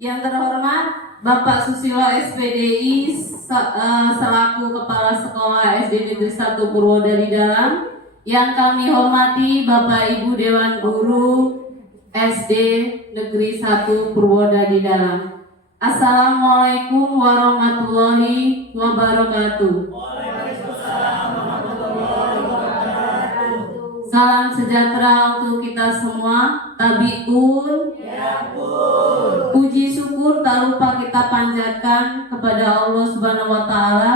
Yang terhormat Bapak Susilo SPDI selaku Kepala Sekolah SD Negeri 1 Purwodadi Dalam. Yang kami hormati Bapak Ibu Dewan Guru SD Negeri 1 Purwodadi Dalam. Assalamualaikum warahmatullahi wabarakatuh. Salam sejahtera untuk kita semua. Tabiun. Puji syukur tak lupa kita panjatkan kepada Allah Subhanahu wa Ta'ala,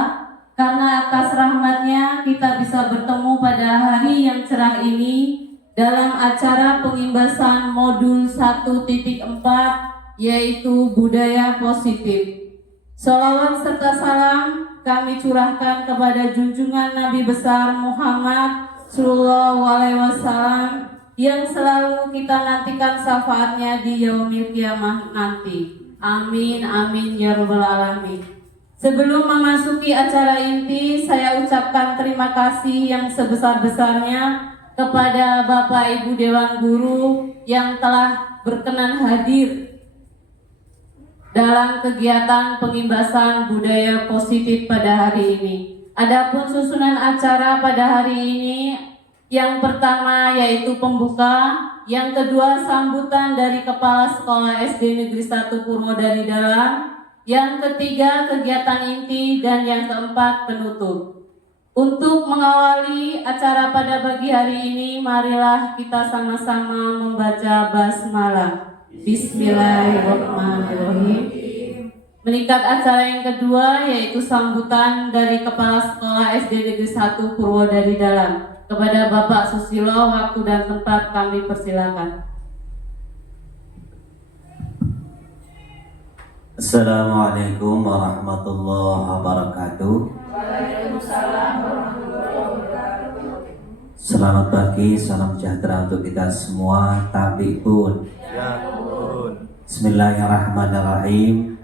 karena atas rahmatnya kita bisa bertemu pada hari yang cerah ini dalam acara pengimbasan modul 1.4, yaitu budaya positif. Sholawat serta salam kami curahkan kepada junjungan Nabi besar Muhammad Sallallahu Alaihi Wasallam yang selalu kita nantikan syafaatnya di yaumil kiamah nanti. Amin amin ya rabbal alamin. Sebelum memasuki acara inti, saya ucapkan terima kasih yang sebesar-besarnya kepada Bapak Ibu Dewan Guru yang telah berkenan hadir dalam kegiatan pengimbasan budaya positif pada hari ini. Adapun susunan acara pada hari ini, yang pertama yaitu pembuka, yang kedua sambutan dari Kepala Sekolah SD Negeri 1 Purwodadi Dalam, yang ketiga kegiatan inti, dan yang keempat penutup. Untuk mengawali acara pada pagi hari ini, marilah kita sama-sama membaca basmalah. Bismillahirrahmanirrahim. Meningkat acara yang kedua yaitu sambutan dari Kepala Sekolah SD Negeri 1 Purwodadi Dalam. Kepada Bapak Susilo, waktu dan tempat kami persilakan. Assalamualaikum warahmatullahi wabarakatuh. Waalaikumsalam warahmatullahi wabarakatuh. Selamat pagi, salam sejahtera untuk kita semua. Tabiun. Bismillahirrahmanirrahim.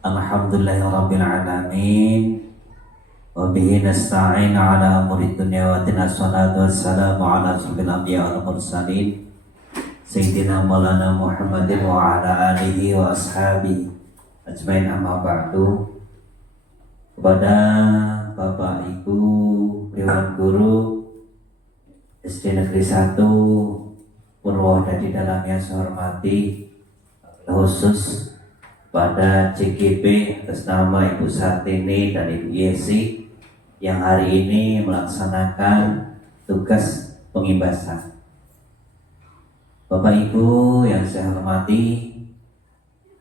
Alhamdulillahirabbil alamin. Wa bihi nasta'in ala umuri dunya wa din. Assalatu wassalamu ala asyrofil anbiya wal mursalin Sayyidina Maulana Muhammadin wa ala alihi wa ashabihi ajmain, amma ba'du. Kepada Bapak Ibu Dewan Guru SD Negeri 1 Purwodadi Dalam yang saya hormati, khusus pada CGP atas nama Ibu Sartini dan Ibu Yesi yang hari ini melaksanakan tugas pengimbasan. Bapak Ibu yang saya hormati,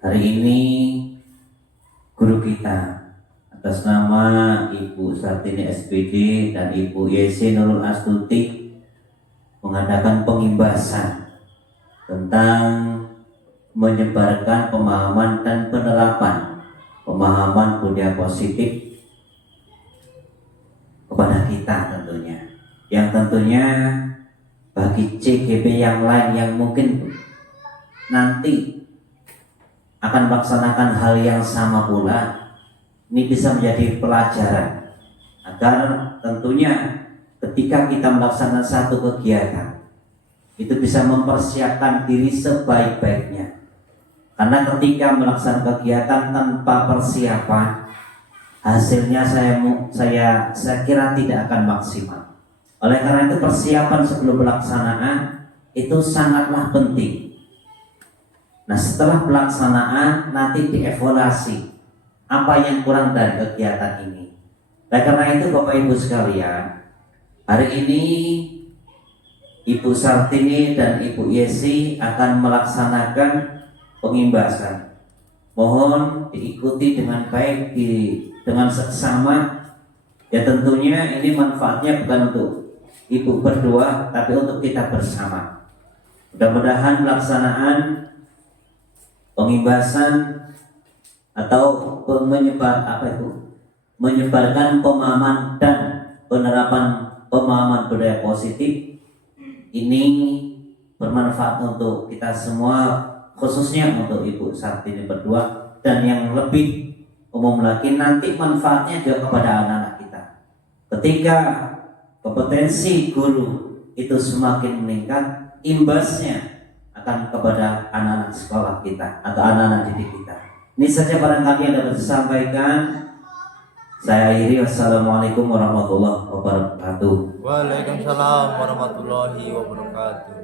hari ini guru kita atas nama Ibu Sartini SPD dan Ibu Yesi Nurul Astuti mengadakan pengimbasan tentang menyebarkan pemahaman dan penerapan pemahaman budaya positif kepada kita tentunya. Yang tentunya bagi CGP yang lain yang mungkin nanti akan melaksanakan hal yang sama pula, ini bisa menjadi pelajaran agar tentunya ketika kita melaksanakan satu kegiatan itu bisa mempersiapkan diri sebaik-baiknya. Karena ketika melaksanakan kegiatan tanpa persiapan, hasilnya saya kira tidak akan maksimal. Oleh karena itu persiapan sebelum pelaksanaan itu sangatlah penting. Nah, setelah pelaksanaan nanti dievaluasi apa yang kurang dari kegiatan ini. Oleh karena itu Bapak Ibu sekalian, hari ini Ibu Sartini dan Ibu Yesi akan melaksanakan pengimbasan. Mohon diikuti dengan baik, dengan seksama. Ya tentunya ini manfaatnya bukan untuk Ibu berdua, tapi untuk kita bersama. Mudah-mudahan pelaksanaan pengimbasan atau menyebarkan pemahaman dan penerapan pemahaman budaya positif ini bermanfaat untuk kita semua, khususnya untuk Ibu Sartini berdua, dan yang lebih umum lagi nanti manfaatnya juga kepada anak-anak kita. Ketika kompetensi guru itu semakin meningkat, imbasnya laksanakan kepada anak-anak sekolah kita atau anak-anak didik kita. Ini saja barangkali yang dapat saya sampaikan. Saya akhiri. Wassalamualaikum warahmatullahi wabarakatuh. Waalaikumsalam warahmatullahi wabarakatuh.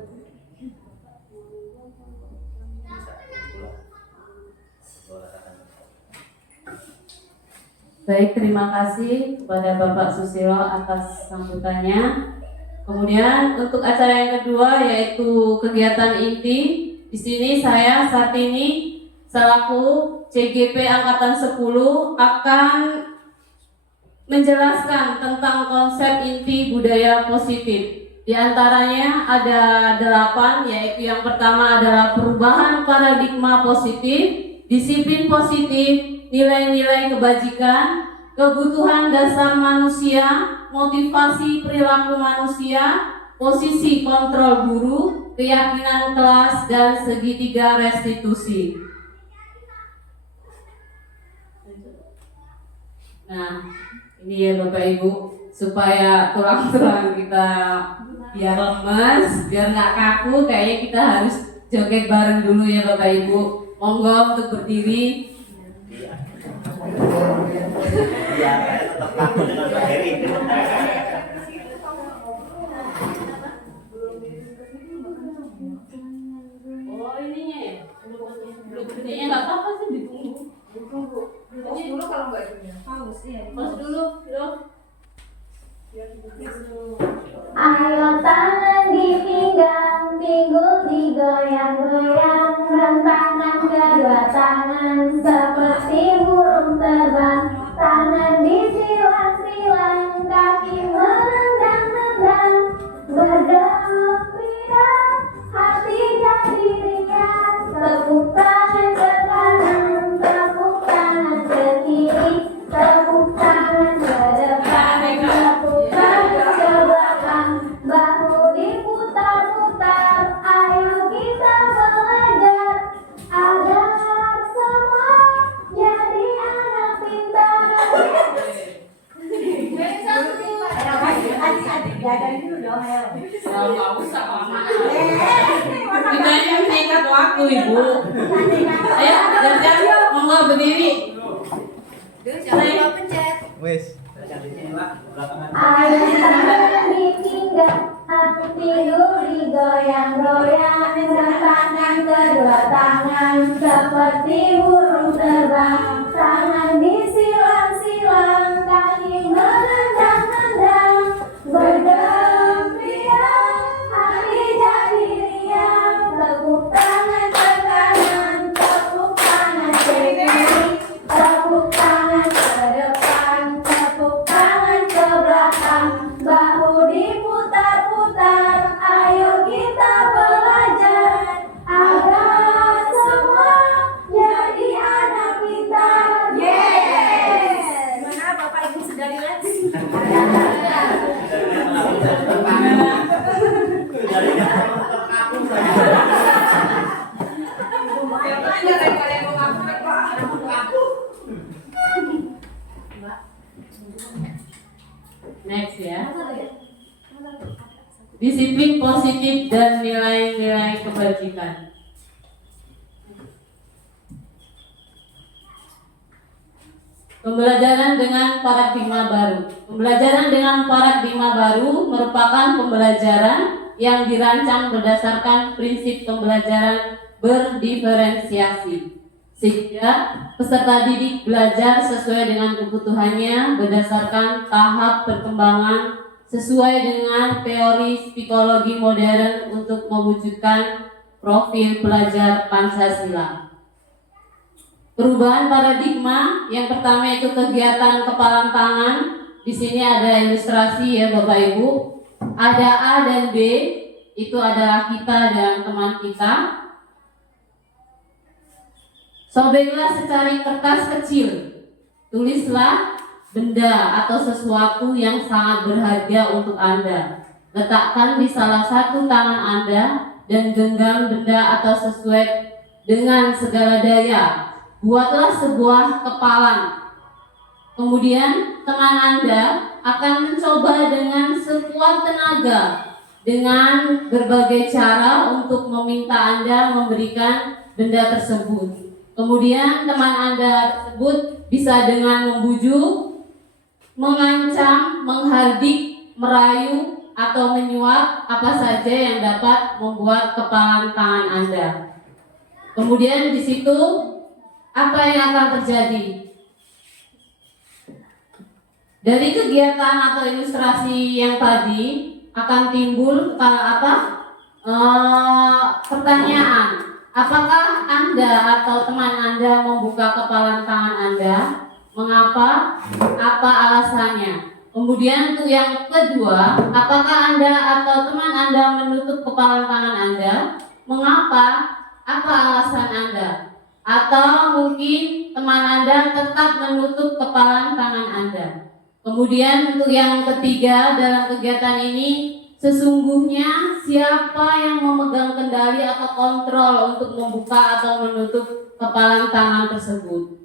Baik, terima kasih kepada Bapak Susilo atas sambutannya. Kemudian untuk acara yang kedua yaitu kegiatan inti. Di sini saya saat ini selaku CGP Angkatan 10 akan menjelaskan tentang konsep inti budaya positif. Di antaranya ada 8, yaitu yang pertama adalah perubahan paradigma positif, disiplin positif, nilai-nilai kebajikan, kebutuhan dasar manusia, motivasi perilaku manusia, posisi kontrol guru, keyakinan kelas, dan segitiga restitusi. Nah, ini ya Bapak Ibu, supaya tulang-tulang kita biar lemes, biar nggak kaku, kayaknya kita harus joget bareng dulu ya Bapak Ibu. Monggo untuk berdiri. Oh ininya ya? Ininya nggak apa-apa sih, ditunggu. Pause dulu kalau nggak punya. Pause dulu, dong. Ayo tangan dipinggang, pinggul digoyang-goyang, rentangkan kedua tangan seperti burung terbang. Tangan disilang-silang, kaki menendang-nendang, bergembira, hati jadi riang. Tepuk tangan ke kanan, tepuk tangan ke kiri, tepuk tangan ke depan, tepuk tangan ke belakang, bahu diputar-putar. Ayo kita belajar agar semua jadi anak pintar. Adik-adik diajarin dulu dong, ayo. Nggak usah lama. Kita yang singkat waktu Ibu. Ayo, dan monggo berdiri. Wes. Ayo tangan dipinggang, pinggul digoyang-goyang, rentangkan kedua tangan seperti burung terbang. Tangan disilang-silang, kaki menendang-nendang, bergembira, hati jadi riang. Tepuk tangan ke kanan, tepuk tangan ke kiri, tepuk tangan ke depan, tepuk tangan ke belakang, bahu diputar-putar. Ayo kita belajar agar semua jadi anak pintar. Yes. Gimana Bapak Ibu sudah relax? Next ya. Disiplin positif dan nilai-nilai kebajikan. Pembelajaran dengan paradigma baru. Pembelajaran dengan paradigma baru merupakan pembelajaran yang dirancang berdasarkan prinsip pembelajaran berdiferensiasi, sehingga peserta didik belajar sesuai dengan kebutuhannya berdasarkan tahap perkembangan sesuai dengan teori psikologi modern untuk mewujudkan profil pelajar Pancasila. Perubahan paradigma yang pertama itu kegiatan kepalan tangan. Di sini ada ilustrasi ya Bapak Ibu. Ada A dan B, itu adalah kita dan teman kita. Sobeklah secari kertas kecil. Tulislah benda atau sesuatu yang sangat berharga untuk Anda. Letakkan di salah satu tangan Anda dan genggam benda atau sesuai dengan segala daya. Buatlah sebuah kepalan. Kemudian teman Anda akan mencoba dengan sekuat tenaga dengan berbagai cara untuk meminta Anda memberikan benda tersebut. Kemudian teman Anda tersebut bisa dengan membujuk, mengancam, menghardik, merayu, atau menyuap apa saja yang dapat membuat kepalan tangan Anda. Kemudian di situ apa yang akan terjadi? Dari kegiatan atau ilustrasi yang tadi akan timbul pertanyaan. Apakah Anda atau teman Anda membuka kepalan tangan Anda? Mengapa? Apa alasannya? Kemudian untuk yang kedua, apakah Anda atau teman Anda menutup kepalan tangan Anda? Mengapa? Apa alasan Anda? Atau mungkin teman Anda tetap menutup kepalan tangan Anda. Kemudian untuk yang ketiga dalam kegiatan ini, sesungguhnya siapa yang memegang kendali atau kontrol untuk membuka atau menutup kepalan tangan tersebut?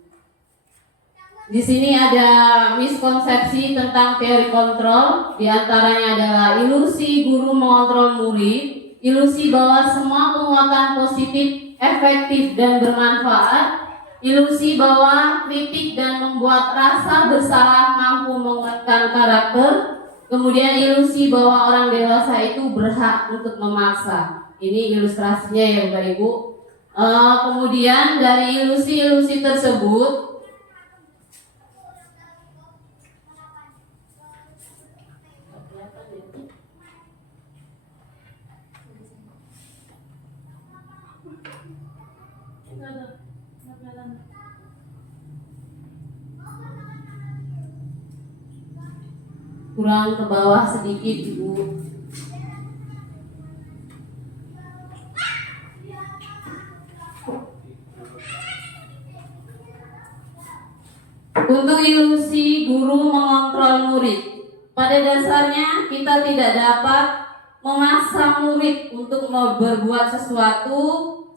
Di sini ada miskonsepsi tentang teori kontrol, di antaranya adalah ilusi guru mengontrol murid, ilusi bahwa semua penguatan positif efektif dan bermanfaat, ilusi bahwa kritik dan membuat rasa bersalah mampu menguatkan karakter, kemudian ilusi bahwa orang dewasa itu berhak untuk memaksa. Ini ilustrasinya ya Bapak Ibu. Kemudian dari ilusi-ilusi tersebut, kurang ke bawah sedikit Ibu. Untuk ilusi guru mengontrol murid, pada dasarnya kita tidak dapat memaksa murid untuk berbuat sesuatu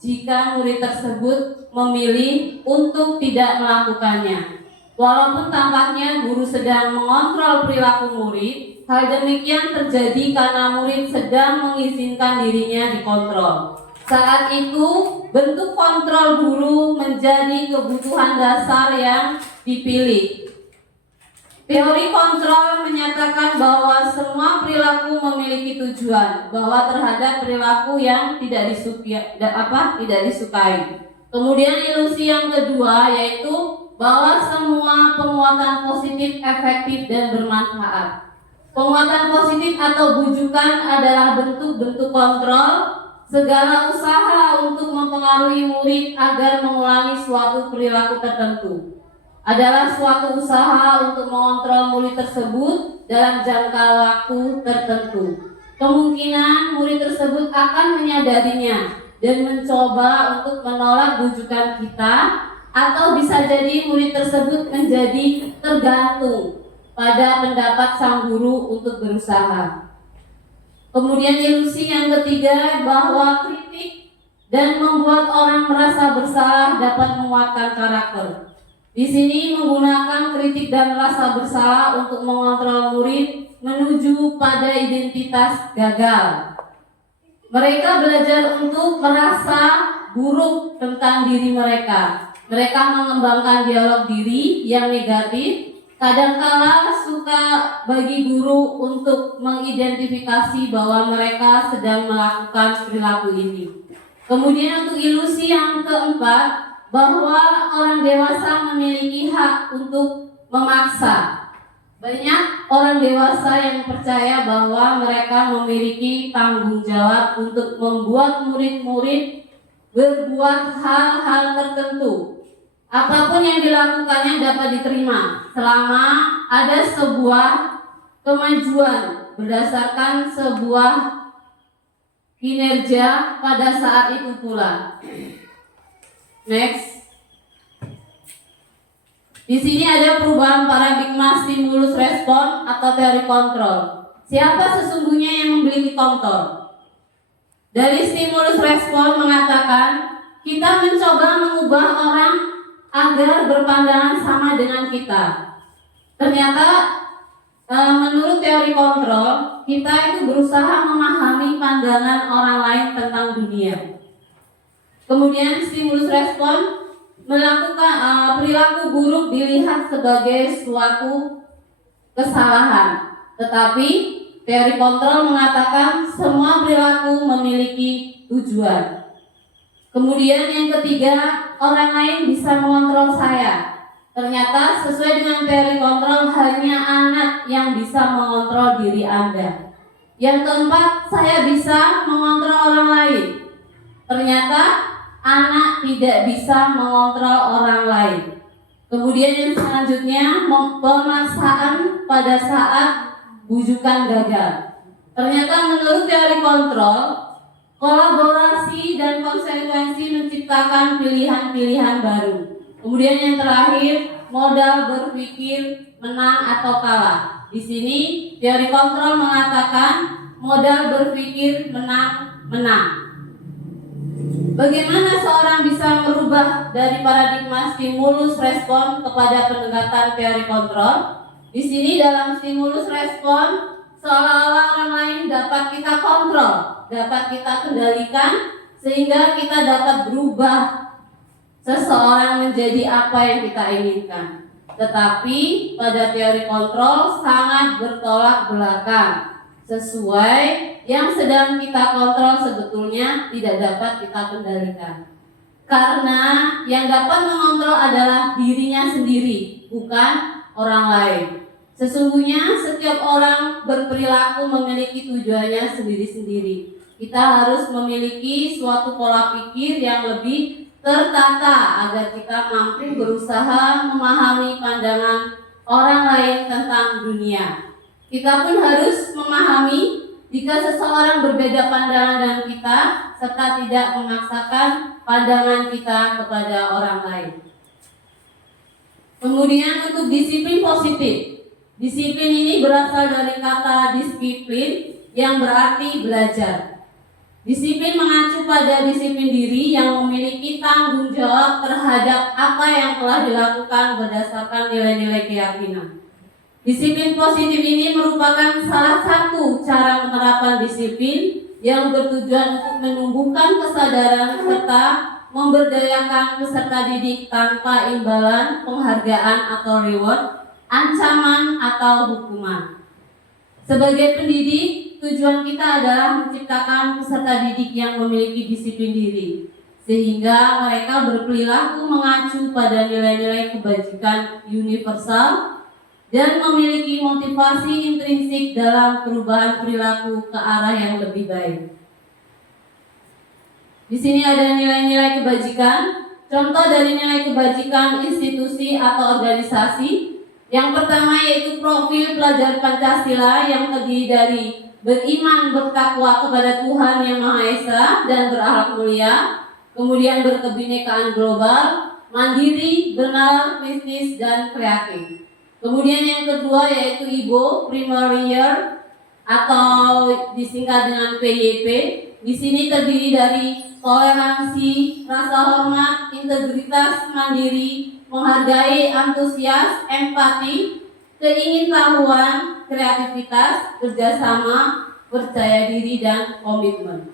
jika murid tersebut memilih untuk tidak melakukannya. Walaupun tampaknya guru sedang mengontrol perilaku murid, hal demikian terjadi karena murid sedang mengizinkan dirinya dikontrol. Saat itu, bentuk kontrol guru menjadi kebutuhan dasar yang dipilih. Teori kontrol menyatakan bahwa semua perilaku memiliki tujuan, bahwa terhadap perilaku yang tidak disukai. Kemudian ilusi yang kedua yaitu bahwa semua penguatan positif efektif dan bermanfaat. Penguatan positif atau bujukan adalah bentuk-bentuk kontrol. Segala usaha untuk mempengaruhi murid agar mengulangi suatu perilaku tertentu adalah suatu usaha untuk mengontrol murid tersebut dalam jangka waktu tertentu. Kemungkinan murid tersebut akan menyadarinya dan mencoba untuk menolak bujukan kita, atau bisa jadi murid tersebut menjadi tergantung pada pendapat sang guru untuk berusaha. Kemudian ilusi yang ketiga bahwa kritik dan membuat orang merasa bersalah dapat menguatkan karakter. Di sini menggunakan kritik dan rasa bersalah untuk mengontrol murid menuju pada identitas gagal. Mereka belajar untuk merasa buruk tentang diri mereka. Mereka mengembangkan dialog diri yang negatif. Kadangkala suka bagi guru untuk mengidentifikasi bahwa mereka sedang melakukan perilaku ini. Kemudian untuk ilusi yang keempat, bahwa orang dewasa memiliki hak untuk memaksa. Banyak orang dewasa yang percaya bahwa mereka memiliki tanggung jawab untuk membuat murid-murid berbuat hal-hal tertentu. Apapun yang dilakukannya dapat diterima selama ada sebuah kemajuan berdasarkan sebuah kinerja pada saat itu pula. Next. Di sini ada perubahan paradigma stimulus respon atau teori kontrol. Siapa sesungguhnya yang memiliki kontrol? Dari stimulus respon mengatakan kita mencoba mengubah orang agar berpandangan sama dengan kita. Ternyata menurut teori kontrol, kita itu berusaha memahami pandangan orang lain tentang dunia. Kemudian stimulus respon melakukan perilaku buruk dilihat sebagai suatu kesalahan. Tetapi teori kontrol mengatakan semua perilaku memiliki tujuan. Kemudian yang ketiga, orang lain bisa mengontrol saya. Ternyata sesuai dengan teori kontrol hanya anak yang bisa mengontrol diri Anda. Yang keempat, saya bisa mengontrol orang lain. Ternyata anak tidak bisa mengontrol orang lain. Kemudian yang selanjutnya, pemaksaan pada saat bujukan gagal. Ternyata menurut teori kontrol, kolaborasi dan konsekuensi menciptakan pilihan-pilihan baru. Kemudian yang terakhir, modal berpikir menang atau kalah. Di sini teori kontrol mengatakan modal berpikir menang. Bagaimana seorang bisa merubah dari paradigma stimulus respon kepada pendekatan teori kontrol? Di sini dalam stimulus respon seolah-olah orang lain dapat kita kontrol, dapat kita kendalikan, sehingga kita dapat berubah seseorang menjadi apa yang kita inginkan. Tetapi pada teori kontrol sangat bertolak belakang. Sesuai yang sedang kita kontrol sebetulnya tidak dapat kita kendalikan. Karena yang dapat mengontrol adalah dirinya sendiri, bukan orang lain. Sesungguhnya setiap orang berperilaku memiliki tujuannya sendiri-sendiri. Kita harus memiliki suatu pola pikir yang lebih tertata agar kita mampu berusaha memahami pandangan orang lain tentang dunia. Kita pun harus memahami jika seseorang berbeda pandangan dengan kita serta tidak memaksakan pandangan kita kepada orang lain. Kemudian untuk disiplin positif. Disiplin ini berasal dari kata disiplin yang berarti belajar. Disiplin mengacu pada disiplin diri yang memiliki tanggung jawab terhadap apa yang telah dilakukan berdasarkan nilai-nilai keyakinan. Disiplin positif ini merupakan salah satu cara penerapan disiplin yang bertujuan untuk menumbuhkan kesadaran serta memberdayakan peserta didik tanpa imbalan, penghargaan atau reward, ancaman atau hukuman. Sebagai pendidik, tujuan kita adalah menciptakan peserta didik yang memiliki disiplin diri, sehingga mereka berperilaku mengacu pada nilai-nilai kebajikan universal dan memiliki motivasi intrinsik dalam perubahan perilaku ke arah yang lebih baik. Di sini ada nilai-nilai kebajikan. Contoh dari nilai kebajikan institusi atau organisasi. Yang pertama yaitu profil pelajar Pancasila yang terdiri dari beriman bertakwa kepada Tuhan Yang Maha Esa dan berakhlak mulia, kemudian berkebinekaan global, mandiri, bernalar, kritis, dan kreatif. Kemudian yang kedua yaitu IBO, Primary Year, atau disingkat dengan PYP. Di sini terdiri dari toleransi, rasa hormat, integritas, mandiri, menghargai, antusias, empati, keingintahuan, kreativitas, kerjasama, percaya diri, dan komitmen.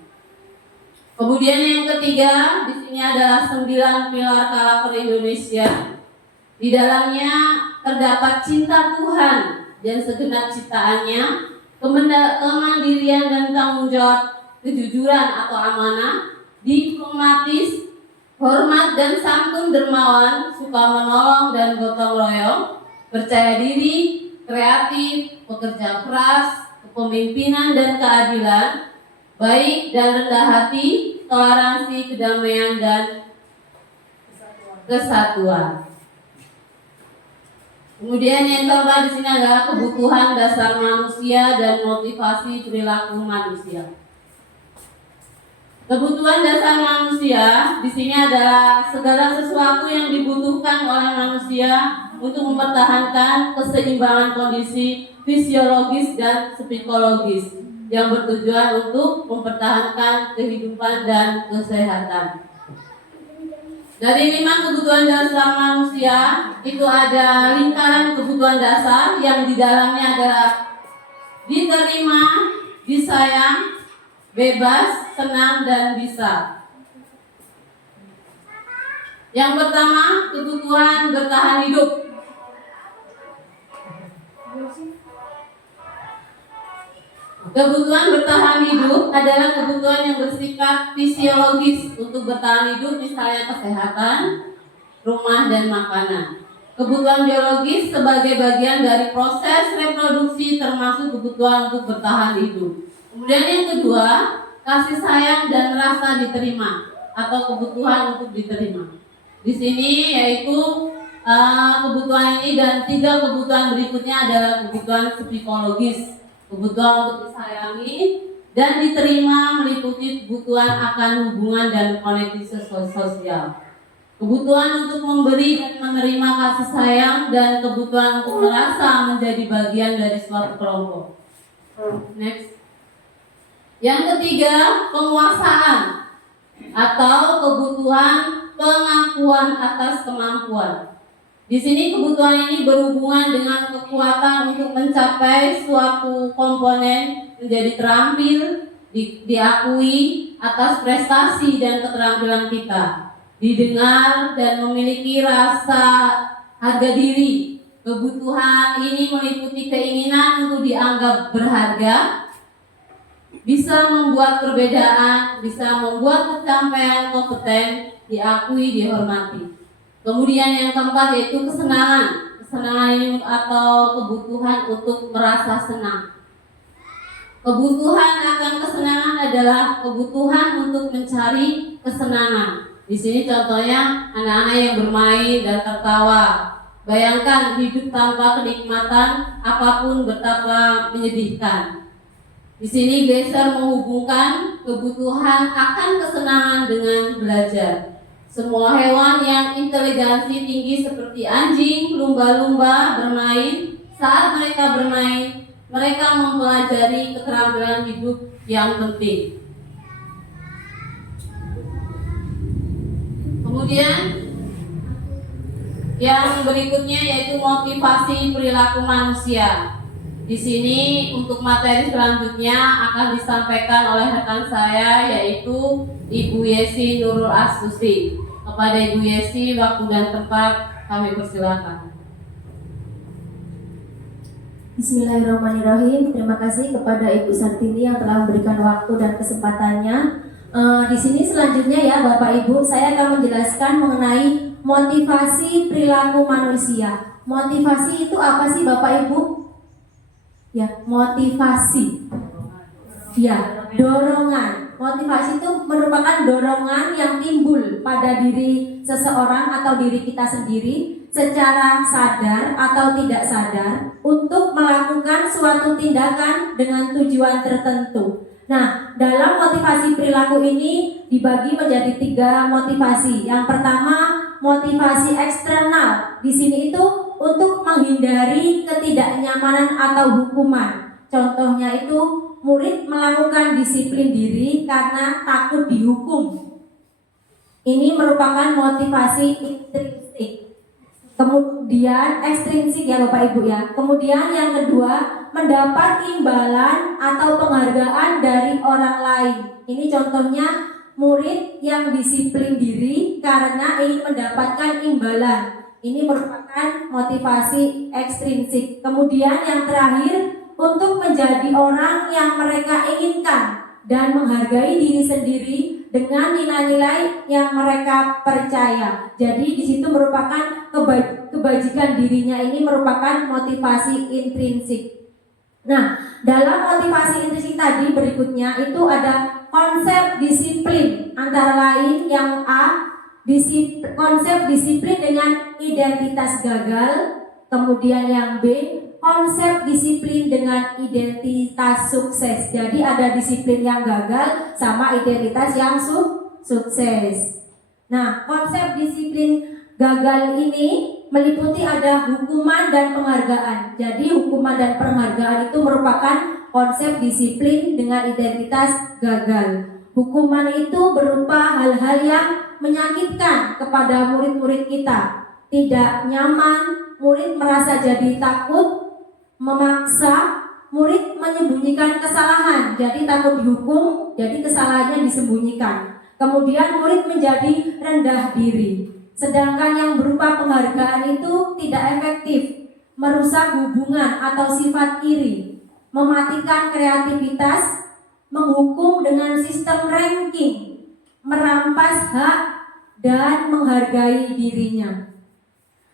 Kemudian yang ketiga, di sini adalah 9 pilar karakter Indonesia. Di dalamnya terdapat cinta Tuhan dan segenap ciptaannya, kemandirian dan tanggung jawab, kejujuran atau amanah, diplomatis, hormat dan santun, dermawan, suka menolong dan gotong royong, percaya diri, kreatif, pekerja keras, kepemimpinan dan keadilan, baik dan rendah hati, toleransi, kedamaian dan kesatuan. Kemudian yang keempat di sini adalah kebutuhan dasar manusia dan motivasi perilaku manusia. Kebutuhan dasar manusia di sini adalah segala sesuatu yang dibutuhkan oleh manusia untuk mempertahankan keseimbangan kondisi fisiologis dan psikologis yang bertujuan untuk mempertahankan kehidupan dan kesehatan. Dari 5 kebutuhan dasar manusia itu ada lingkaran kebutuhan dasar yang di dalamnya adalah diterima, disayang, bebas, senang, dan bisa. Yang pertama, kebutuhan bertahan hidup. Kebutuhan bertahan hidup adalah kebutuhan yang bersifat fisiologis untuk bertahan hidup, misalnya kesehatan, rumah, dan makanan. Kebutuhan biologis sebagai bagian dari proses reproduksi termasuk kebutuhan untuk bertahan hidup. Kemudian yang kedua, kasih sayang dan rasa diterima atau kebutuhan untuk diterima. Di sini yaitu kebutuhan ini dan 3 kebutuhan berikutnya adalah kebutuhan psikologis. Kebutuhan untuk disayangi dan diterima meliputi kebutuhan akan hubungan dan koneksi sosial. Kebutuhan untuk memberi dan menerima kasih sayang dan kebutuhan untuk merasa menjadi bagian dari suatu kelompok. Next. Yang ketiga, penguasaan atau kebutuhan pengakuan atas kemampuan. Di sini kebutuhan ini berhubungan dengan kekuatan untuk mencapai suatu komponen menjadi terampil, diakui atas prestasi dan keterampilan kita, didengar dan memiliki rasa harga diri. Kebutuhan ini meliputi keinginan untuk dianggap berharga, bisa membuat perbedaan, bisa membuat pencapaian kompeten diakui, dihormati. Kemudian yang keempat yaitu kesenangan. Kesenangan ini atau kebutuhan untuk merasa senang. Kebutuhan akan kesenangan adalah kebutuhan untuk mencari kesenangan. Di sini contohnya anak-anak yang bermain dan tertawa. Bayangkan hidup tanpa kenikmatan apapun betapa menyedihkan. Di sini Gleiser menghubungkan kebutuhan akan kesenangan dengan belajar. Semua hewan yang inteligensi tinggi seperti anjing, lumba-lumba bermain. Saat mereka bermain, mereka mempelajari keterampilan hidup yang penting. Kemudian yang berikutnya yaitu motivasi perilaku manusia. Di sini untuk materi selanjutnya akan disampaikan oleh rekan saya yaitu Ibu Yesi Nurul Astuti. Kepada Ibu Yesi, waktu dan tempat kami persilakan. Bismillahirrahmanirrahim. Terima kasih kepada Ibu Sartini yang telah memberikan waktu dan kesempatannya. Di sini selanjutnya ya Bapak Ibu, saya akan menjelaskan mengenai motivasi perilaku manusia. Motivasi itu apa sih Bapak Ibu? Ya, motivasi. Ya, dorongan. Motivasi itu merupakan dorongan yang timbul pada diri seseorang atau diri kita sendiri secara sadar atau tidak sadar untuk melakukan suatu tindakan dengan tujuan tertentu. Nah, dalam motivasi perilaku ini dibagi menjadi 3 motivasi. Yang pertama, motivasi eksternal. Di sini itu untuk menghindari ketidaknyamanan atau hukuman. Contohnya itu murid melakukan disiplin diri karena takut dihukum. Ini merupakan motivasi intrinsik. Kemudian ekstrinsik ya Bapak Ibu ya. Kemudian yang kedua, mendapat imbalan atau penghargaan dari orang lain. Ini contohnya murid yang disiplin diri karena ingin mendapatkan imbalan. Ini merupakan motivasi ekstrinsik. Kemudian yang terakhir, untuk menjadi orang yang mereka inginkan dan menghargai diri sendiri dengan nilai-nilai yang mereka percaya. Jadi di situ merupakan kebajikan dirinya, ini merupakan motivasi intrinsik. Nah, dalam motivasi intrinsik tadi berikutnya itu ada konsep disiplin, antara lain yang A, konsep disiplin dengan identitas gagal. Kemudian yang B, konsep disiplin dengan identitas sukses. Jadi ada disiplin yang gagal sama identitas yang sukses. Nah, konsep disiplin gagal ini meliputi ada hukuman dan penghargaan. Jadi hukuman dan penghargaan itu merupakan konsep disiplin dengan identitas gagal. Hukuman itu berupa hal-hal yang menyakitkan kepada murid-murid kita, tidak nyaman, murid merasa jadi takut, memaksa, murid menyembunyikan kesalahan, jadi takut dihukum, jadi kesalahannya disembunyikan. Kemudian murid menjadi rendah diri. Sedangkan yang berupa penghargaan itu tidak efektif, merusak hubungan atau sifat iri, mematikan kreativitas, menghukum dengan sistem ranking, merampas hak, dan menghargai dirinya.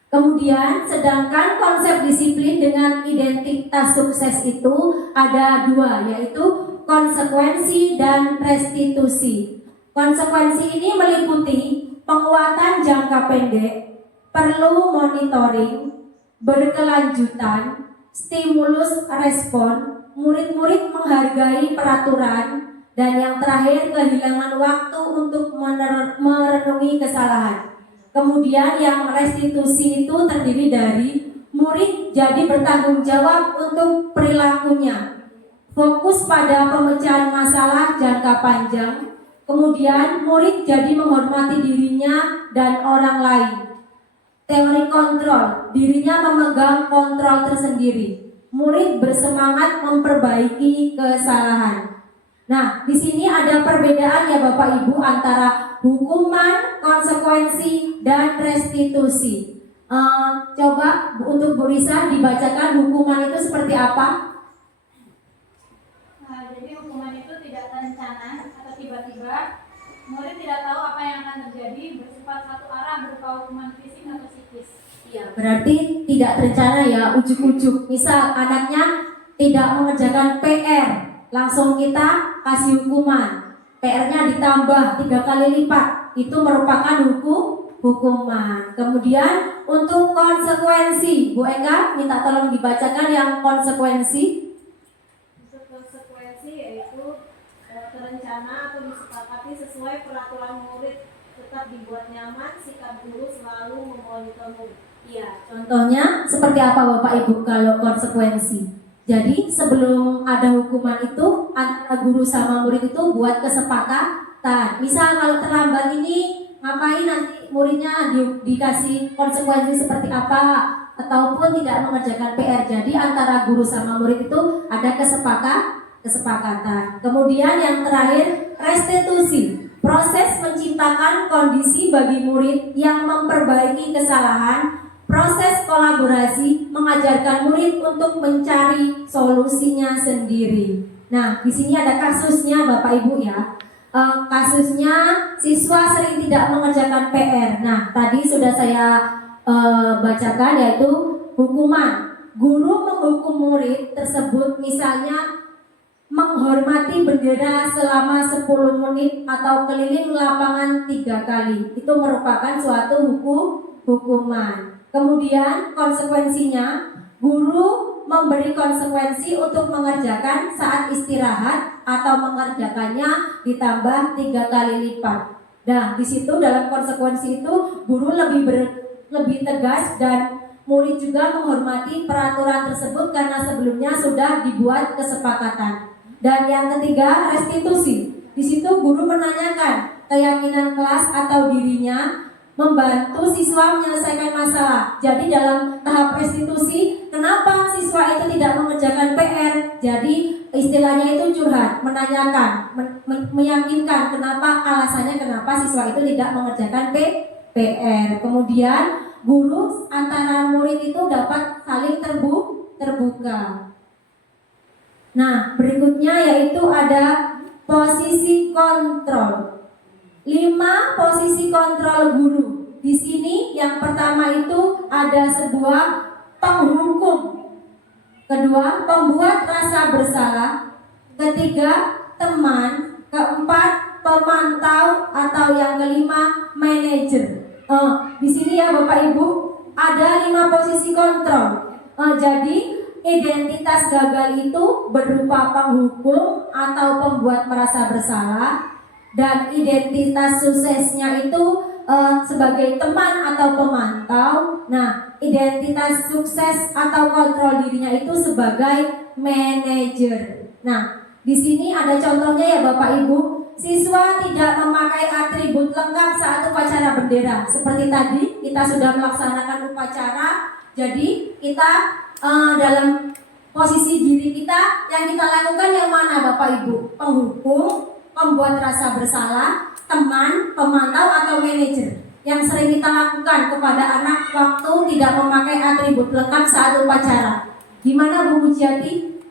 Kemudian, sedangkan konsep disiplin dengan identitas sukses itu ada dua, yaitu konsekuensi dan restitusi. Konsekuensi ini meliputi penguatan jangka pendek, perlu monitoring, berkelanjutan, stimulus respon, murid-murid menghargai peraturan, dan yang terakhir kehilangan waktu untuk merenungi kesalahan. Kemudian yang restitusi itu terdiri dari murid jadi bertanggung jawab untuk perilakunya, fokus pada pemecahan masalah jangka panjang. Kemudian murid jadi menghormati dirinya dan orang lain. Teori kontrol, dirinya memegang kontrol tersendiri. Murid bersemangat memperbaiki kesalahan. Nah, di sini ada perbedaan ya Bapak Ibu antara hukuman, konsekuensi, dan restitusi. Coba untuk Bu Risa dibacakan hukuman itu seperti apa? Nah, jadi hukuman itu tidak terencana atau tiba-tiba, murid tidak tahu apa yang akan terjadi, bersifat satu arah berupa hukuman fisik atau psikis. Iya, berarti tidak terencana ya, ujuk-ujuk. Misal anaknya tidak mengerjakan PR, langsung kita kasih hukuman. PR-nya ditambah 3 kali lipat. Itu merupakan hukuman. Kemudian untuk konsekuensi, Bu Eka minta tolong dibacakan yang konsekuensi. Untuk konsekuensi yaitu terencana atau disepakati sesuai peraturan murid, tetap dibuat nyaman, sikap guru selalu memonitor murid. Iya, contohnya seperti apa Bapak Ibu kalau konsekuensi? Jadi sebelum ada hukuman itu antara guru sama murid itu buat kesepakatan. Misal kalau terlambat ini ngapain, nanti muridnya dikasih konsekuensi seperti apa, ataupun tidak mengerjakan PR. Jadi antara guru sama murid itu ada kesepakatan. Kemudian yang terakhir restitusi. Proses menciptakan kondisi bagi murid yang memperbaiki kesalahan. Proses kolaborasi mengajarkan murid untuk mencari solusinya sendiri. Nah, di sini ada kasusnya Bapak Ibu ya. Kasusnya siswa sering tidak mengerjakan PR. Nah, tadi sudah saya bacakan yaitu hukuman. Guru menghukum murid tersebut misalnya menghormati bendera selama 10 menit atau keliling lapangan 3 kali. Itu merupakan suatu hukuman. Kemudian konsekuensinya, guru memberi konsekuensi untuk mengerjakan saat istirahat atau mengerjakannya ditambah 3 kali lipat. Nah, di situ dalam konsekuensi itu guru lebih tegas dan murid juga menghormati peraturan tersebut karena sebelumnya sudah dibuat kesepakatan. Dan yang ketiga, restitusi. Di situ guru menanyakan keyakinan kelas atau dirinya, membantu siswa menyelesaikan masalah. Jadi dalam tahap restitusi, kenapa siswa itu tidak mengerjakan PR? Jadi istilahnya itu curhat, menanyakan, meyakinkan kenapa, alasannya kenapa siswa itu tidak mengerjakan PR. Kemudian guru antara murid itu dapat saling terbuka. Nah, berikutnya yaitu ada posisi kontrol. 5 posisi kontrol guru. Di sini yang pertama itu ada sebuah penghukum. Kedua, pembuat rasa bersalah. Ketiga, teman. Keempat, pemantau, atau yang kelima, manajer. Di sini ya Bapak Ibu ada 5 posisi kontrol. Jadi identitas gagal itu berupa penghukum atau pembuat merasa bersalah. Dan identitas suksesnya itu sebagai teman atau pemantau. Nah, identitas sukses atau kontrol dirinya itu sebagai manajer. Nah, di sini ada contohnya ya Bapak Ibu. Siswa tidak memakai atribut lengkap saat upacara bendera. Seperti tadi kita sudah melaksanakan upacara. Jadi kita dalam posisi diri kita Bapak Ibu? Penghukum, pembuat rasa bersalah, teman, pemantau, atau manajer? Yang sering kita lakukan kepada anak waktu tidak memakai atribut lengkap saat upacara. Gimana Bu Mujiati?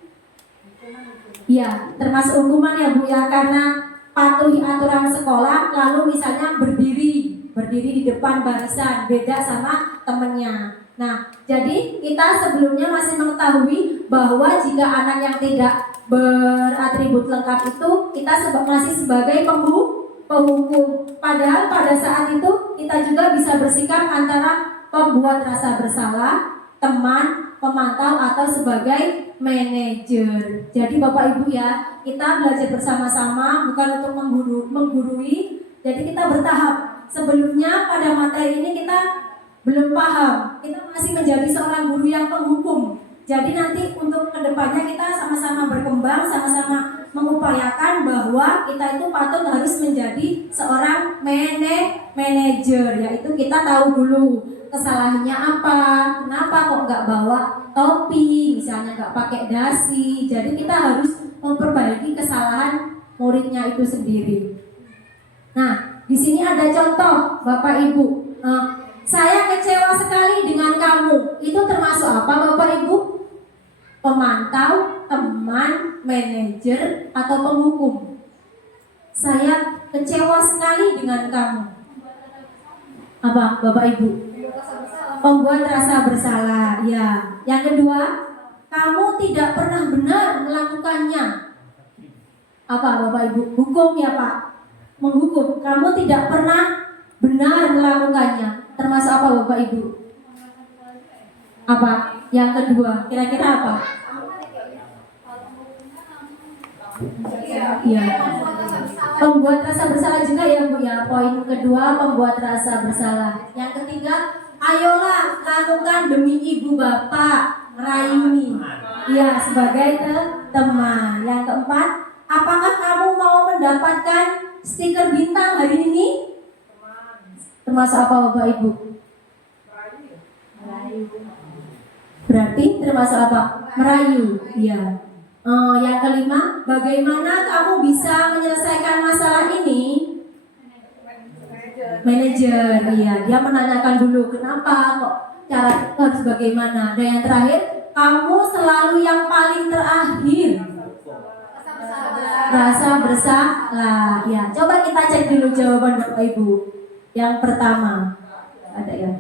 Ya, termasuk hukuman ya Bu ya, karena patuhi aturan sekolah, lalu misalnya berdiri di depan barisan, beda sama temennya. Nah, jadi kita sebelumnya masih mengetahui bahwa jika anak yang tidak beratribut lengkap itu kita masih sebagai penghukum. Padahal pada saat itu kita juga bisa bersikap antara pembuat rasa bersalah, teman, pemantau, atau sebagai manajer. Jadi Bapak Ibu ya, kita belajar bersama-sama, bukan untuk menggurui. Jadi kita bertahap. Sebelumnya pada materi ini kita belum paham, kita masih menjadi seorang guru yang penghukum. Jadi nanti untuk kedepannya kita sama-sama berkembang, sama-sama mengupayakan bahwa kita itu patut harus menjadi seorang manajer, yaitu kita tahu dulu kesalahannya apa, kenapa kok nggak bawa topi, misalnya nggak pakai dasi. Jadi kita harus memperbaiki kesalahan muridnya itu sendiri. Nah, di sini ada contoh Bapak Ibu. Saya kecewa sekali dengan kamu. Itu termasuk apa Bapak Ibu? Pemantau, teman, manajer, atau penghukum? Saya kecewa sekali dengan kamu. Apa Bapak Ibu? Pembuat rasa bersalah. Ya. Yang kedua, kamu tidak pernah benar melakukannya. Apa Bapak Ibu? Hukum ya Pak. Menghukum. Kamu tidak pernah benar melakukannya. Termasuk apa Bapak Ibu? Apa? Yang kedua, kira-kira apa? Iya. Pembuat rasa bersalah juga ya Bu ya. Poin kedua, pembuat rasa bersalah. Yang ketiga, ayolah lakukan demi ibu bapak, Raimi. Iya, sebagai teman. Yang keempat, apakah kamu mau mendapatkan stiker bintang hari ini? Termasuk apa Bapak Ibu? Berarti termasuk apa? Merayu. Iya. Yang kelima, bagaimana kamu bisa menyelesaikan masalah ini? Manajer. Iya, dia menanyakan dulu kenapa kok, cara harus bagaimana. Dan yang terakhir, kamu selalu yang paling terakhir. Rasa bersalah. Ya, coba kita cek dulu jawaban Bapak Ibu. Yang pertama, ada ya?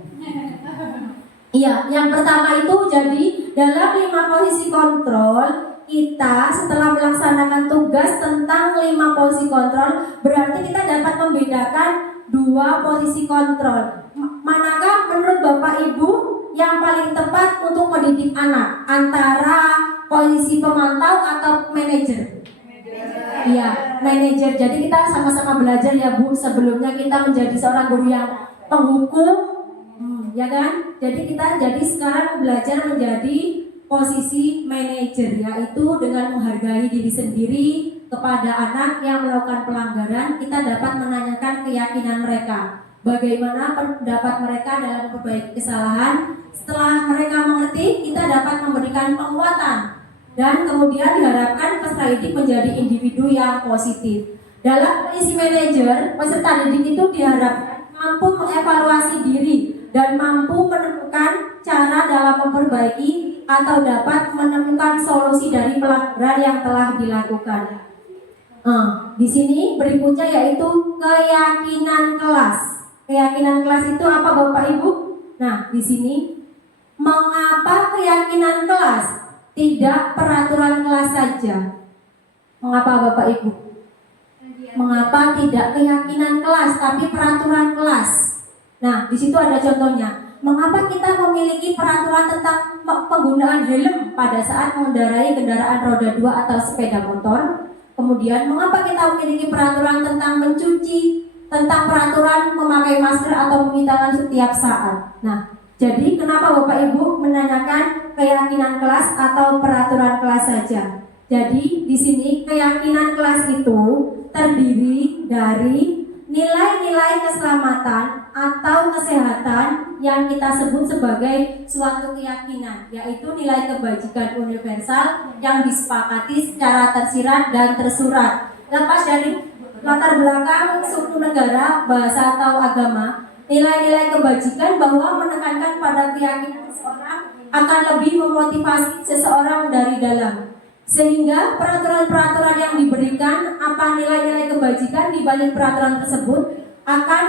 Iya, yang pertama itu jadi dalam 5 posisi kontrol kita setelah melaksanakan tugas tentang 5 posisi kontrol, berarti kita dapat membedakan 2 posisi kontrol. Manakah menurut Bapak Ibu yang paling tepat untuk mendidik anak, antara posisi pemantau atau manajer? Iya, manajer. Jadi kita sama-sama belajar ya Bu. Sebelumnya kita menjadi seorang guru yang penghukum, ya kan? Jadi kita sekarang belajar menjadi posisi manajer, yaitu dengan menghargai diri sendiri kepada anak yang melakukan pelanggaran. Kita dapat menanyakan keyakinan mereka, bagaimana pendapat mereka dalam memperbaiki kesalahan. Setelah mereka mengerti, kita dapat memberikan penguatan. Dan kemudian diharapkan peserta didik menjadi individu yang positif. Dalam posisi manajer, peserta didik itu diharapkan mampu mengevaluasi diri dan mampu menemukan cara dalam memperbaiki atau dapat menemukan solusi dari pelanggaran yang telah dilakukan. Di sini berikutnya yaitu keyakinan kelas. Keyakinan kelas itu apa Bapak Ibu? Nah, di sini mengapa keyakinan kelas? Tidak peraturan kelas saja. Mengapa Bapak Ibu? Mengapa tidak keyakinan kelas tapi peraturan kelas? Nah, di situ ada contohnya. Mengapa kita memiliki peraturan tentang penggunaan helm pada saat mengendarai kendaraan roda 2 atau sepeda motor? Kemudian, mengapa kita memiliki peraturan tentang mencuci, tentang peraturan memakai masker atau mencuci tangan setiap saat? Nah, jadi kenapa Bapak Ibu menanyakan keyakinan kelas atau peraturan kelas saja? Jadi di sini keyakinan kelas itu terdiri dari nilai-nilai keselamatan atau kesehatan yang kita sebut sebagai suatu keyakinan, yaitu nilai kebajikan universal yang disepakati secara tersirat dan tersurat. Lepas dari latar belakang suku negara, bahasa atau agama, nilai-nilai kebajikan bahwa menekankan pada keyakinan seseorang akan lebih memotivasi seseorang dari dalam. Sehingga peraturan-peraturan yang diberikan, apa nilai-nilai kebajikan di balik peraturan tersebut, akan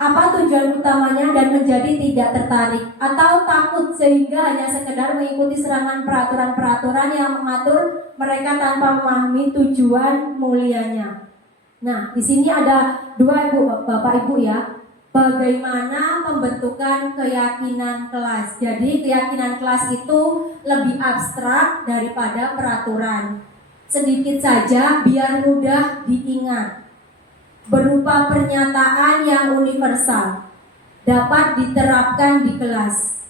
apa tujuan utamanya dan menjadi tidak tertarik atau takut sehingga hanya sekedar mengikuti serangan peraturan-peraturan yang mengatur mereka tanpa memahami tujuan mulianya. Nah, di sini ada dua Bapak Ibu ya. Bagaimana pembentukan keyakinan kelas. Jadi keyakinan kelas itu lebih abstrak daripada peraturan. Sedikit saja biar mudah diingat. Berupa pernyataan yang universal, dapat diterapkan di kelas.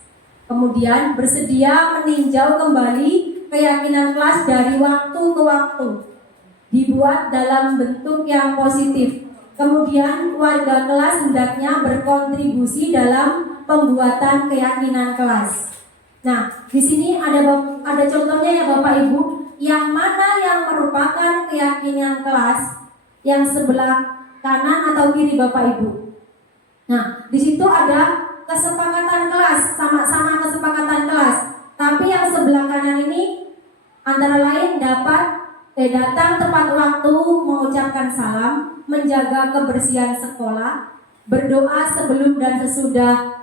Kemudian bersedia meninjau kembali keyakinan kelas dari waktu ke waktu. Dibuat dalam bentuk yang positif. Kemudian warga kelas hendaknya berkontribusi dalam pembuatan keyakinan kelas. Nah, di sini ada contohnya ya Bapak Ibu, yang mana yang merupakan keyakinan kelas yang sebelah kanan atau kiri Bapak Ibu. Nah, di situ ada kesepakatan kelas, sama-sama kesepakatan kelas. Tapi yang sebelah kanan ini antara lain dapat datang tepat waktu, mengucapkan salam, menjaga kebersihan sekolah, berdoa sebelum dan sesudah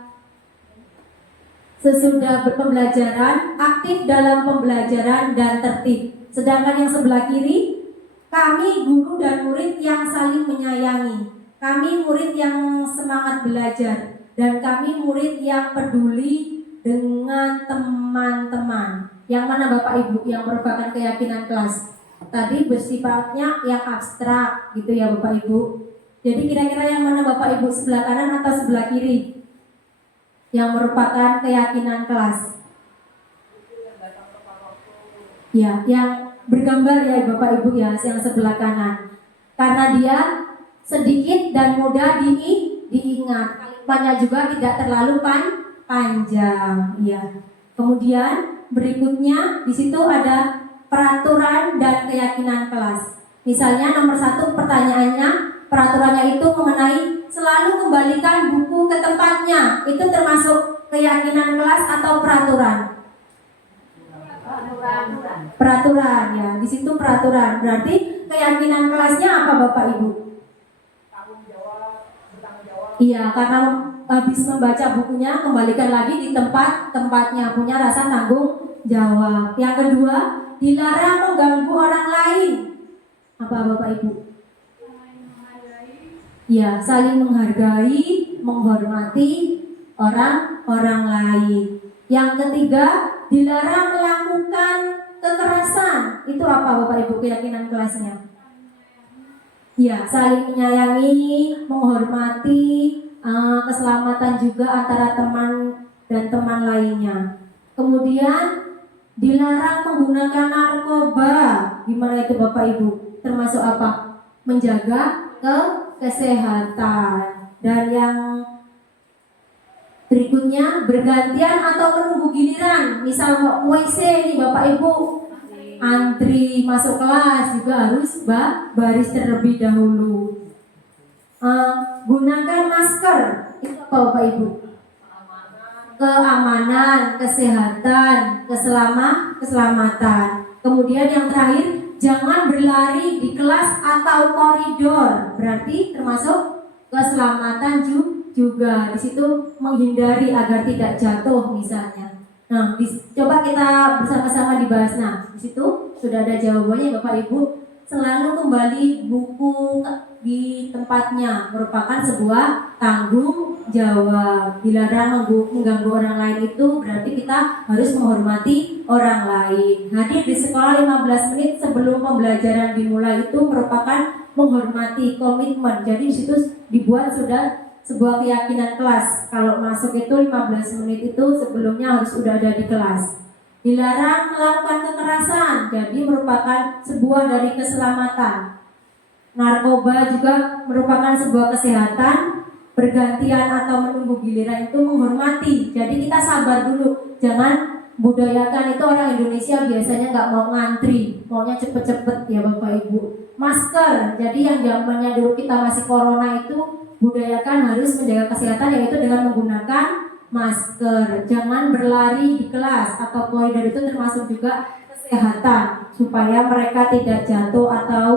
pembelajaran, aktif dalam pembelajaran dan tertib. Sedangkan yang sebelah kiri, kami guru dan murid yang saling menyayangi, kami murid yang semangat belajar, dan kami murid yang peduli dengan teman-teman. Yang mana Bapak Ibu yang merupakan keyakinan kelas? Tadi bersifatnya yang abstrak gitu ya Bapak Ibu. Jadi kira-kira yang mana Bapak Ibu, sebelah kanan atau sebelah kiri yang merupakan keyakinan kelas? Ya, yang bergambar ya Bapak Ibu ya, yang sebelah kanan. Karena dia sedikit dan mudah diingat. Kalimatnya juga tidak terlalu panjang ya. Kemudian berikutnya di situ ada peraturan dan keyakinan kelas. Misalnya nomor 1 pertanyaannya, peraturannya itu mengenai selalu kembalikan buku ke tempatnya. Itu termasuk keyakinan kelas atau peraturan? Peraturan ya, di situ peraturan. Berarti keyakinan kelasnya apa Bapak Ibu? Iya, karena habis membaca bukunya kembalikan lagi di tempatnya, punya rasa tanggung jawab. Yang kedua, dilarang mengganggu orang lain. Apa Bapak Ibu? Ya, saling menghargai, menghormati orang lain. Yang ketiga, dilarang melakukan kekerasan. Itu apa Bapak Ibu keyakinan kelasnya? Ya, saling menyayangi, menghormati, keselamatan juga antara teman dan teman lainnya. Kemudian dilarang menggunakan narkoba. Gimana itu Bapak Ibu? Termasuk apa? Menjaga kesehatan. Dan yang berikutnya bergantian atau menunggu giliran. Misal mau WC nih Bapak Ibu, antri masuk kelas juga harus baris terlebih dahulu. Gunakan masker. Itu apa Bapak Ibu? Keamanan, kesehatan, keselamatan. Kemudian yang terakhir, jangan berlari di kelas atau koridor. Berarti termasuk keselamatan juga. Di situ menghindari agar tidak jatuh misalnya. Nah, coba kita bersama-sama dibahas. Nah, di situ sudah ada jawabannya Bapak Ibu. Selalu kembali buku di tempatnya merupakan sebuah tanggung jawab. Dilarang mengganggu orang lain itu berarti kita harus menghormati orang lain. Hadir di sekolah 15 menit sebelum pembelajaran dimulai itu merupakan menghormati komitmen. Jadi di situ dibuat sudah sebuah keyakinan kelas. Kalau masuk itu 15 menit itu sebelumnya harus sudah ada di kelas. Dilarang melakukan kekerasan, jadi merupakan sebuah dari keselamatan. narkoba juga merupakan sebuah kesehatan. Bergantian atau menunggu giliran itu menghormati. Jadi kita sabar dulu, jangan budayakan itu. Orang Indonesia biasanya nggak mau ngantri, maunya cepet-cepet ya Bapak Ibu. Masker, jadi yang zamannya dulu kita masih corona itu budayakan harus menjaga kesehatan, yaitu dengan menggunakan masker. Jangan berlari di kelas atau koridor, itu termasuk juga kesehatan supaya mereka tidak jatuh atau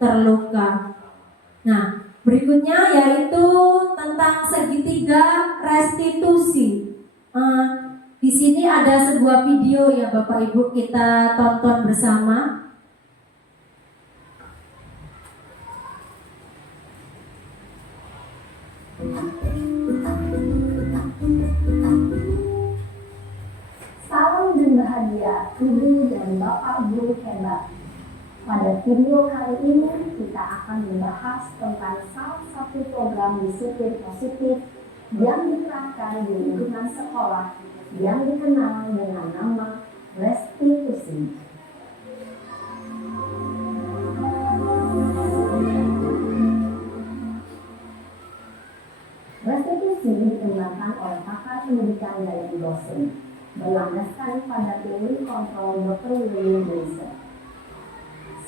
terluka. Nah, berikutnya yaitu tentang segitiga restitusi. Di sini ada sebuah video ya Bapak Ibu, kita tonton bersama. Salam dan bahagia Ibu dan Bapak Guru hebat. Pada video kali ini kita akan membahas tentang salah satu program disiplin positif yang diterapkan di lingkungan sekolah yang dikenal dengan nama restitusi. Restitusi dikembangkan oleh pakar pendidikan dan dosen, berlandaskan pada teori kontrol Dr. William Glasser.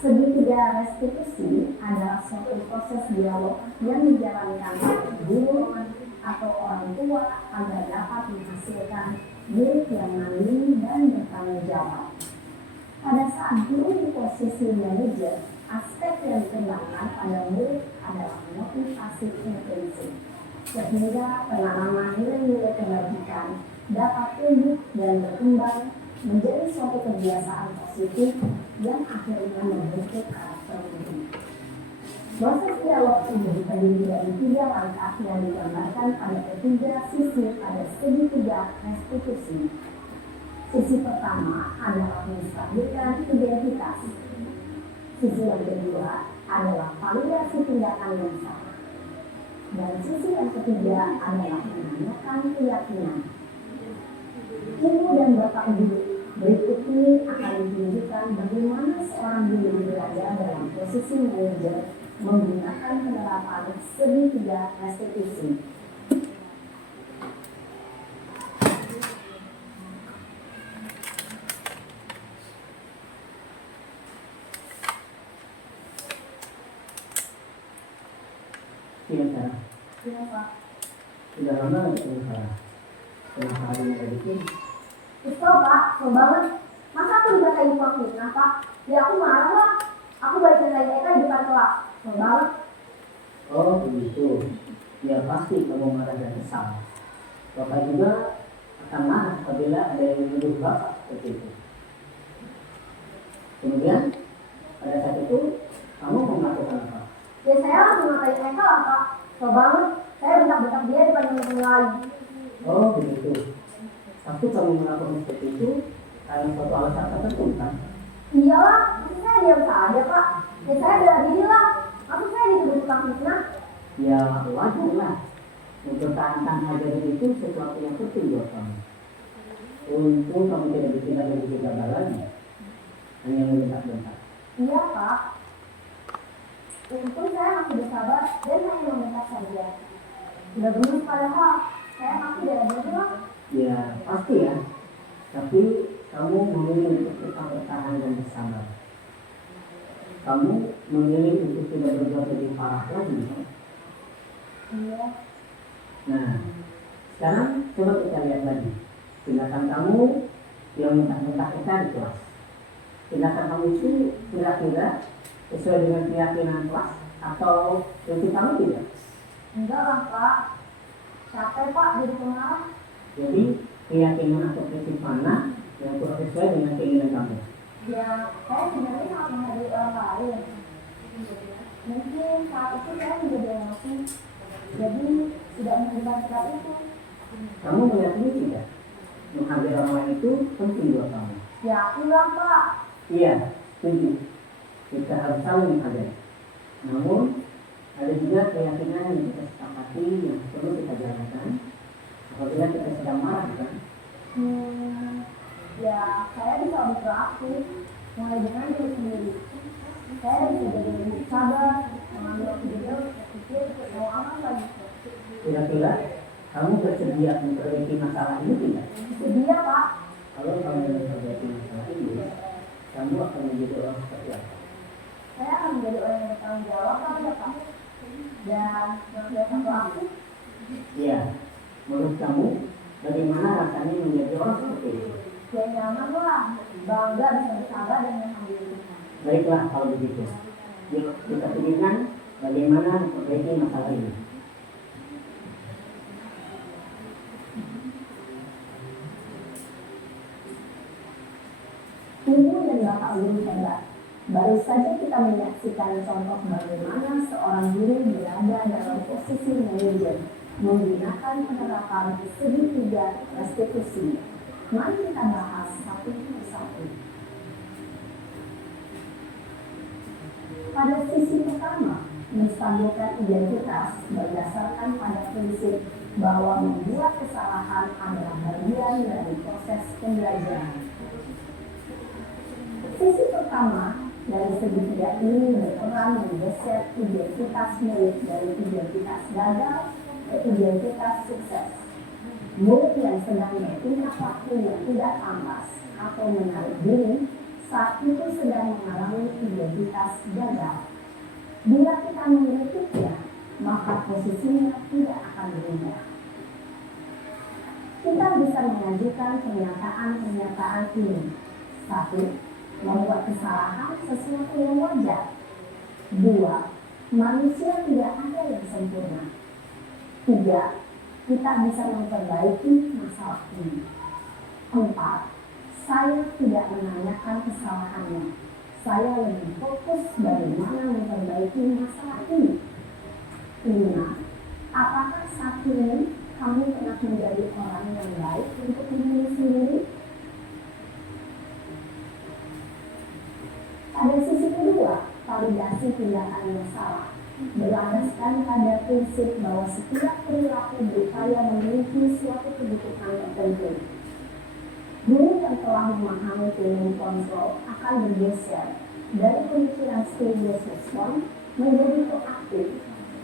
Segitiga restitusi adalah suatu proses dialog yang dijalankan oleh guru atau orang tua agar dapat menghasilkan murid yang mandiri dan bertanggung jawab. Pada saat guru di posisi manajer, aspek yang dikembangkan pada murid adalah motivasi intensif, sehingga penanaman nilai-nilai kebajikan dapat tumbuh dan berkembang menjadi suatu kebiasaan positif yang akhirnya membentuk karakter diri. Proses dialog ini terdiri dari 3 langkah yang digambarkan pada ketiga sisi pada segitiga restitusi. Sisi pertama adalah menstabilkan identitas. Sisi yang kedua adalah validasi tindakan yang salah. Dan sisi yang ketiga adalah menanyakan keyakinan. Ibu dan Bapak Guru, berikut ini akan ditunjukkan bagaimana seorang guru berada dalam posisi manajer menggunakan penerapan segitiga restitusi. Iya, Sarah. Iya, Pak. Sudah lama nggak ketemu Sarah? Kenapa hari ini ada bikin? Itu Pak, so banget. Masa aku dikatain Pak fitnah, Pak? Ya aku marah lah. Aku balikin lagi Eka di depan kelas. So banget. Oh begitu. Ya pasti kamu marah dan kesal. Bapak juga akan marah apabila ada yang menuduh Bapak seperti itu. Kemudian pada saat itu kamu mau melakukan apa? Ya saya langsung ngatain Eka lah, Pak. So banget. Saya bentak-bentak dia di depan teman-teman lain. Oh begitu. Tapi kamu melakukan seperti itu karena suatu alasan tertentu kan? Iyalah, maksud saya diam saja, Pak. Ya saya bela diri lah. Maksud saya dituduh tukang fitnah. Ya wajar lah. Mempertahankan ajaran itu sesuatu yang penting buat kamu. Untung kamu tidak bikin ada kegagalannya. Hanya membentak-bentak. Iya, Pak. Untung saya masih bersabar dan hanya membentak saja. Sudah berusaha padahal saya masih bela diri lah. Ya pasti ya. Tapi kamu memilih untuk tetap bertahan dan bersabar. Kamu memilih untuk tidak berbuat lebih parah lagi kan? Iya. Nah, sekarang coba kita lihat lagi. Tindakan kamu yang minta-minta kita di kelas. Tindakan kamu itu kira-kira sesuai dengan keyakinan kelas atau prinsip kamu tidak? Enggak lah, Pak. Capek, Pak, jadi pengarah. Jadi keyakinan atau prinsip mana yang kurang sesuai dengan keinginan kamu? Ya, saya sebenarnya sangat menghargai orang lain. Mungkin saat itu saya menjadi emosi. Jadi tidak menerima sikap itu. Kamu meyakini tidak? Menghargai orang lain itu penting buat kamu. Ya, enggak, Pak. Iya, setuju. Kita harus saling menghargai. Namun ada juga keyakinan yang kita sepakati yang perlu kita jalankan apabila kita sedang marah kan? Ya, saya bisa lebih proaktif. Mulai dengan diri sendiri. Saya bisa jadi lebih sabar, Kira-kira kamu bersedia memperbaiki masalah ini tidak? Sedia, Pak. Kalau kamu memperbaiki masalah ini, kamu akan menjadi orang seperti apa? Saya akan menjadi orang yang bertanggung jawab, Pak, ya, Pak. Dan yang satu aku, Iya, menurut kamu bagaimana rasanya menjadi orang seperti itu? ya nyaman lah, bangga bisa bersabar dan mengambil. Baiklah kalau begitu. Yuk kita pikirkan bagaimana memperbaiki masalah ini. Ibu dan Bapak guru hebat. Baru saja kita menyaksikan contoh bagaimana seorang guru berada dalam posisi manajer menggunakan penerapan segitiga restitusi. Mari kita bahas satu persatu. Pada sisi pertama, menstabilkan identitas berdasarkan pada prinsip bahwa membuat kesalahan adalah bagian dari proses pembelajaran. Sisi pertama dari segitiga ini berperan menggeser identitas milik dari identitas gagal ke identitas sukses. Murid yang sedang bertingkah laku yang tidak pantas atau menarik diri saat itu sedang mengalami identitas gagal. Bila kita mengkritiknya, maka posisinya tidak akan berubah. Kita bisa mengajukan pernyataan-pernyataan ini. 1. Membuat kesalahan sesuatu yang wajar. 2. Manusia tidak ada yang sempurna. 3. Kita bisa memperbaiki masalah ini. 4. Saya tidak menanyakan kesalahannya. Saya lebih fokus bagaimana memperbaiki masalah ini. 5. Apakah saat ini kamu pernah menjadi orang yang baik untuk diri sendiri? Pada sisi kedua, validasi tindakan yang salah berlandaskan pada prinsip bahwa setiap perilaku berupaya memiliki suatu kebutuhan tertentu. Guru yang telah memahami ilmu kontrol akan bergeser dari pemikiran stimulus respon menjadi proaktif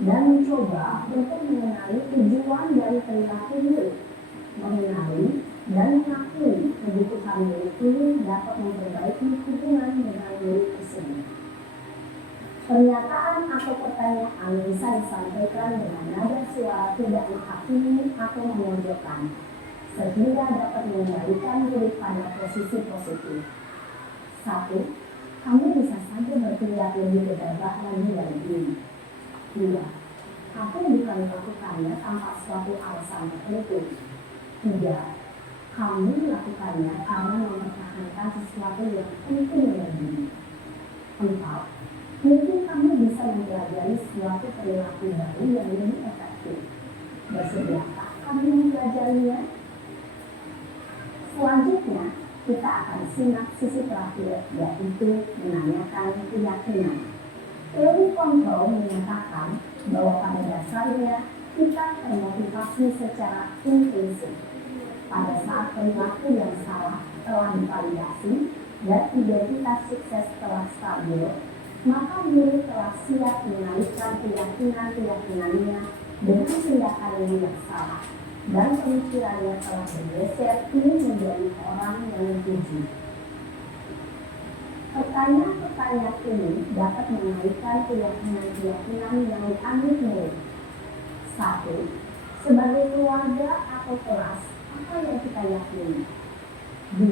dan mencoba untuk mengenali tujuan dari perilaku murid, mengenali dan mengakui kebutuhan murid ini dapat memperbaiki hubungan dengan murid tersebut. Pernyataan atau pertanyaan bisa disampaikan dengan nada suara tidak menghakimi atau memojokkan, sehingga dapat mengembalikan murid pada posisi positif. 1. Kamu bisa saja bertindak lebih gegabah lagi dari ini. 2. Aku bukan melakukannya tanpa suatu alasan tertentu. 3. Kamu melakukannya karena mempertahankan sesuatu yang penting bagi. 4. Mungkin kamu bisa mempelajari suatu perilaku baru yang lebih efektif. Bersediakah kamu mempelajarinya? Selanjutnya, kita akan simak sisi terakhir, yaitu menanyakan keyakinan. Teori kontrol menyatakan bahwa pada dasarnya kita termotivasi secara intrinsik. Pada saat perilaku yang salah telah divalidasi dan identitas sukses telah stabil, maka murid telah siap mengalihkan keyakinan-keyakinannya dengan tindakannya yang salah, dan pemikirannya telah bergeser ingin menjadi orang yang dituju. Pertanyaan-pertanyaan ini dapat mengalihkan keyakinan-keyakinan yang diambil murid. 1. Sebagai keluarga atau kelas, apa yang kita yakini? 2.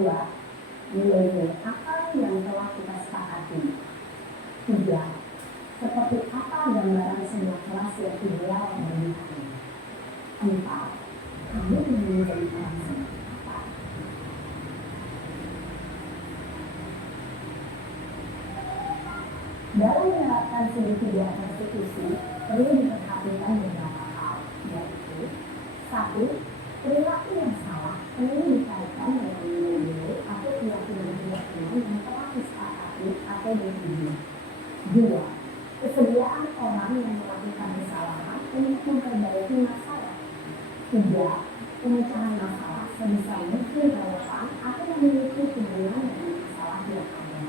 Nilai-nilai apa yang telah kita sepakati? 3. Seperti apa gambaran sebuah kelas yang ideal bagi kami? 4. Kamu ingin menjadi orang seperti apa? Dalam menerapkan segitiga restitusi, perlu diperhatikan beberapa hal, yaitu 1. Perilaku yang salah perlu dikaitkan dengan nilai-nilai atau keyakinan-keyakinan yang telah disepakati atau dituju. 2. Kesediaan orang yang melakukan kesalahan untuk memperbaiki masalah. 3. Pemecahan masalah sebisa mungkin relevan atau memiliki hubungan dengan masalah yang ada.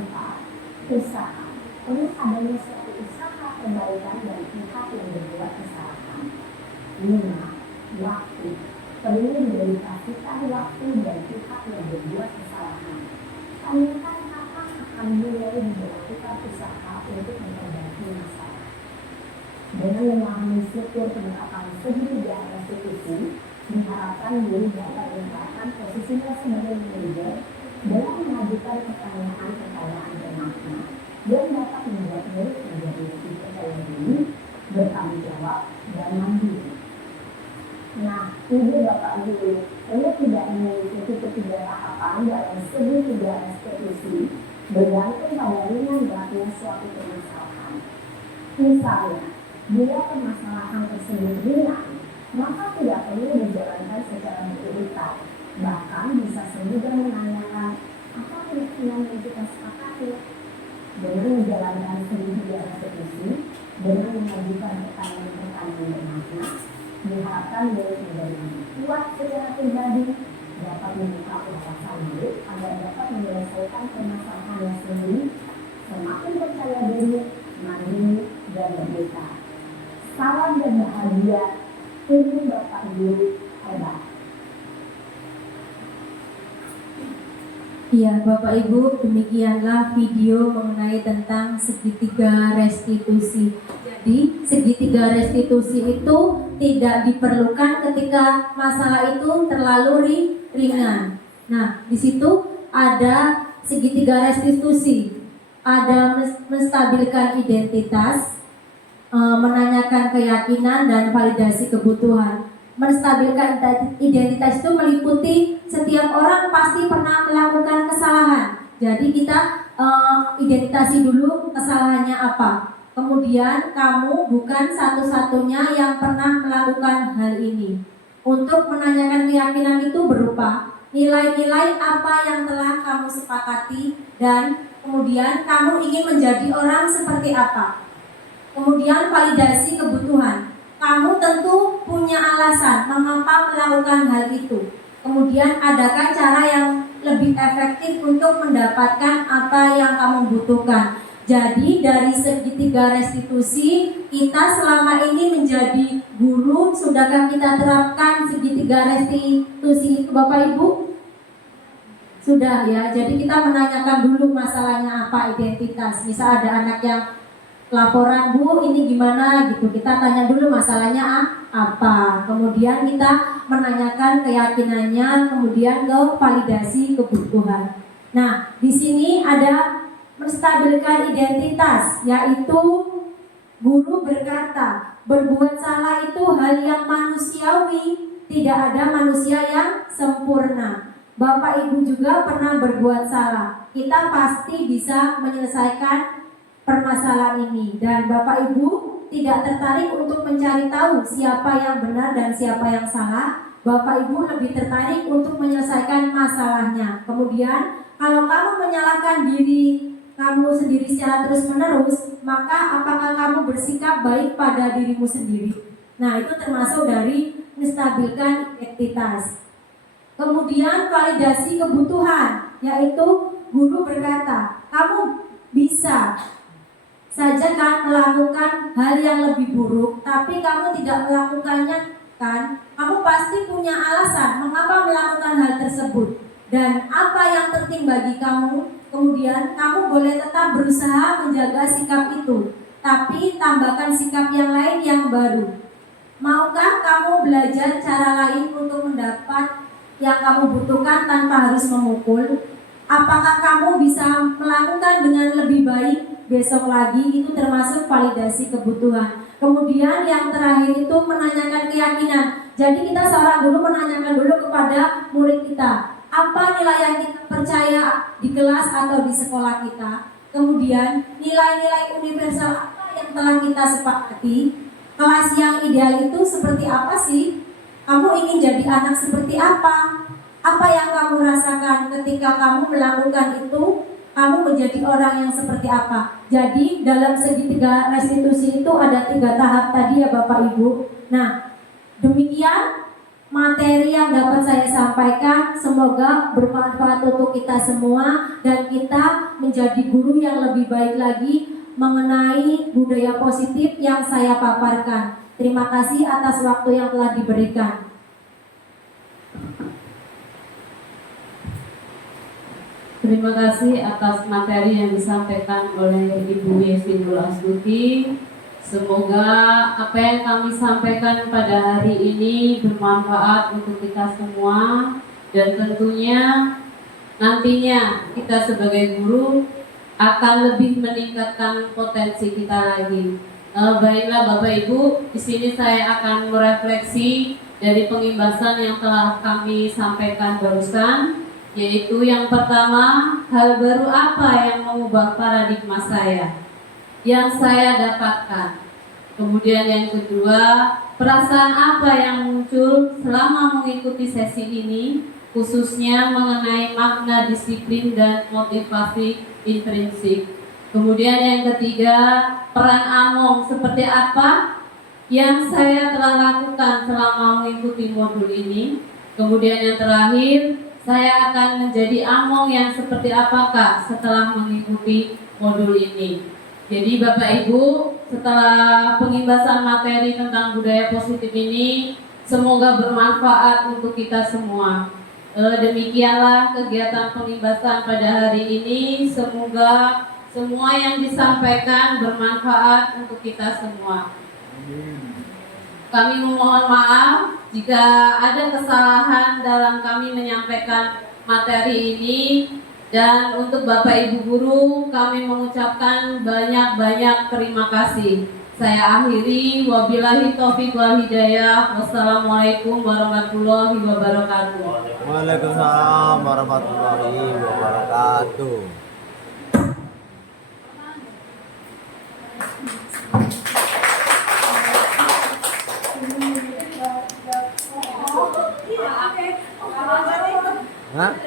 4. Usaha perlu adanya suatu usaha perbaikan dari pihak yang berbuat kesalahan. 5. Waktu. Perlu didedikasikan waktu dan pihak yang berbuat kesalahan. Tanyakan kapan akan mulai dilakukan usaha untuk memperbaiki masalah. Dengan memahami struktur penerapan segitiga restitusi, diharapkan guru dapat menempatkan posisinya sebagai manajer dalam mengajukan pertanyaan-pertanyaan bermakna yang dapat membuat murid menjadi lebih percaya diri, bertanggung jawab, dan mandiri. Nah, ini Bapak Ibu, ini tidak mengikuti ketiga tahapan dalam segitiga restitusi bergantung pada ringan beratnya suatu permasalahan. Misalnya, bila permasalahan tersebut ringan, maka tidak perlu dijalankan secara berurutan. Bahkan bisa semudah menanyakan apa keyakinan yang kita sepakati. Dengan menjalankan segitiga restitusi, dengan mengajukan pertanyaan-pertanyaan bermakna, diharapkan murid menjadi kuat secara pribadi, dapat membuka wawasan murid agar dapat menyelesaikan permasalahannya sendiri, semakin percaya diri, mandiri, dan merdeka. Salam dan bahagia, tim Bapak Ibu hebat. Iya, Bapak Ibu, demikianlah video mengenai tentang segitiga restitusi. Jadi, segitiga restitusi itu tidak diperlukan ketika masalah itu terlalu ringan. Nah, di situ ada segitiga restitusi, ada menstabilkan identitas, menanyakan keyakinan dan validasi kebutuhan. Menstabilkan identitas itu meliputi setiap orang pasti pernah melakukan kesalahan. Jadi kita identitasi dulu kesalahannya apa. Kemudian kamu bukan satu-satunya yang pernah melakukan hal ini. Untuk menanyakan keyakinan itu berupa nilai-nilai apa yang telah kamu sepakati dan kemudian kamu ingin menjadi orang seperti apa. Kemudian validasi kebutuhan. Kamu tentu punya alasan mengapa melakukan hal itu. Kemudian adakah cara yang lebih efektif untuk mendapatkan apa yang kamu butuhkan. Jadi dari segitiga restitusi, kita selama ini menjadi guru, sudahkah kita terapkan segitiga restitusi itu Bapak Ibu? Sudah ya, jadi kita menanyakan dulu masalahnya apa, identitas. Misal ada anak yang laporan, Bu ini gimana gitu, kita tanya dulu masalahnya apa, kemudian kita menanyakan keyakinannya, kemudian ke validasi kebutuhan. Nah, di sini ada menstabilkan identitas, yaitu guru berkata berbuat salah itu hal yang manusiawi, tidak ada manusia yang sempurna. Bapak Ibu juga pernah berbuat salah, kita pasti bisa menyelesaikan permasalahan ini, dan Bapak Ibu tidak tertarik untuk mencari tahu siapa yang benar dan siapa yang salah. Bapak Ibu lebih tertarik untuk menyelesaikan masalahnya. Kemudian kalau kamu menyalahkan diri kamu sendiri secara terus menerus, maka apakah kamu bersikap baik pada dirimu sendiri? Nah, itu termasuk dari menstabilkan identitas. Kemudian validasi kebutuhan, yaitu guru berkata kamu bisa saja kan melakukan hal yang lebih buruk, tapi kamu tidak melakukannya kan, kamu pasti punya alasan mengapa melakukan hal tersebut dan apa yang penting bagi kamu. Kemudian kamu boleh tetap berusaha menjaga sikap itu, tapi tambahkan sikap yang lain yang baru. Maukah kamu belajar cara lain untuk mendapat yang kamu butuhkan tanpa harus memukul? Apakah kamu bisa melakukan dengan lebih baik besok lagi? Itu termasuk validasi kebutuhan. Kemudian yang terakhir itu menanyakan keyakinan. Jadi kita seorang guru menanyakan dulu kepada murid kita, apa nilai yang kita percaya di kelas atau di sekolah kita. Kemudian nilai-nilai universal apa yang telah kita sepakati. Kelas yang ideal itu seperti apa sih? Kamu ingin jadi anak seperti apa? Apa yang kamu rasakan ketika kamu melakukan itu? Kamu menjadi orang yang seperti apa? Jadi dalam segitiga restitusi itu ada 3 tahap tadi ya Bapak Ibu. Nah, demikian materi yang dapat saya sampaikan. Semoga bermanfaat untuk kita semua dan kita menjadi guru yang lebih baik lagi mengenai budaya positif yang saya paparkan. Terima kasih atas waktu yang telah diberikan. Terima kasih atas materi yang disampaikan oleh Ibu Yesi Nur Astuti. Semoga apa yang kami sampaikan pada hari ini bermanfaat untuk kita semua, dan tentunya nantinya kita sebagai guru akan lebih meningkatkan potensi kita lagi. Baiklah Bapak Ibu, di sini saya akan merefleksi dari pengimbasan yang telah kami sampaikan barusan, yaitu yang pertama, hal baru apa yang mengubah paradigma saya yang saya dapatkan. Kemudian yang kedua, perasaan apa yang muncul selama mengikuti sesi ini, khususnya mengenai makna disiplin dan motivasi intrinsik. Kemudian yang ketiga, peran Among seperti apa yang saya telah lakukan selama mengikuti modul ini. Kemudian yang terakhir, saya akan menjadi Among yang seperti apakah setelah mengikuti modul ini. Jadi Bapak Ibu, setelah pengimbasan materi tentang budaya positif ini, semoga bermanfaat untuk kita semua. Demikianlah kegiatan pengimbasan pada hari ini. Semoga semua yang disampaikan bermanfaat untuk kita semua. Kami memohon maaf jika ada kesalahan dalam kami menyampaikan materi ini. Dan untuk Bapak Ibu Guru, kami mengucapkan banyak-banyak terima kasih. Saya akhiri, wabillahi taufiq wal hidayah. Wassalamualaikum warahmatullahi wabarakatuh. Waalaikumsalam warahmatullahi wabarakatuh. Hah?